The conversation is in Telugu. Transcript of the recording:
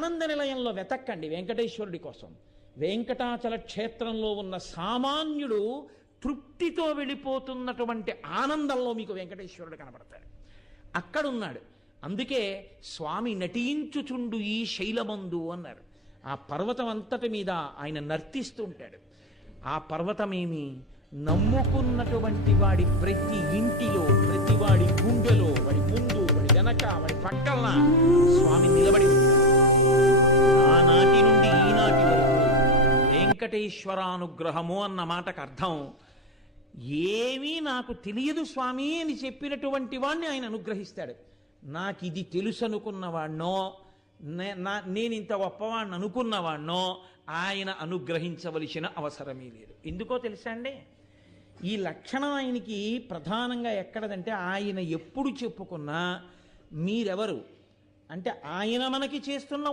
ఆనంద నిలయంలో వెతక్కండి వెంకటేశ్వరుడి కోసం. వెంకటాచల క్షేత్రంలో ఉన్న సామాన్యుడు తృప్తితో వెళ్ళిపోతున్నటువంటి ఆనందంలో మీకు వెంకటేశ్వరుడు కనబడతాడు. అక్కడున్నాడు. అందుకే స్వామి నటించుచుండు ఈ శైలమందు అన్నారు. ఆ పర్వతం అంతటి మీద ఆయన నర్తిస్తూ ఉంటాడు. ఆ పర్వతమేమి నమ్ముకున్నటువంటి వాడి ప్రతి ఇంటిలో, ప్రతి వాడి గుండెలో, వాడి ముందు, వాడి వెనక, వాడి పక్కన స్వామి నిలబడి ఉంటాడు. ఆనాటి నుండి ఈనాటి వరకు వెంకటేశ్వరానుగ్రహము అన్న మాటకు అర్థం ఏమీ నాకు తెలియదు స్వామి అని చెప్పినటువంటి వాడిని ఆయన అనుగ్రహిస్తాడు. నాకు ఇది తెలుసు అనుకున్నవాడినో, నేను ఇంత గొప్పవాడిని అనుకున్నవాడినో ఆయన అనుగ్రహించవలసిన అవసరమే లేదు. ఎందుకో తెలుసా అండి? ఈ లక్షణం ఆయనకి ప్రధానంగా ఎక్కడదంటే, ఆయన ఎప్పుడు చెప్పుకున్నా మీరెవరు అంటే ఆయన మనకి చేస్తున్న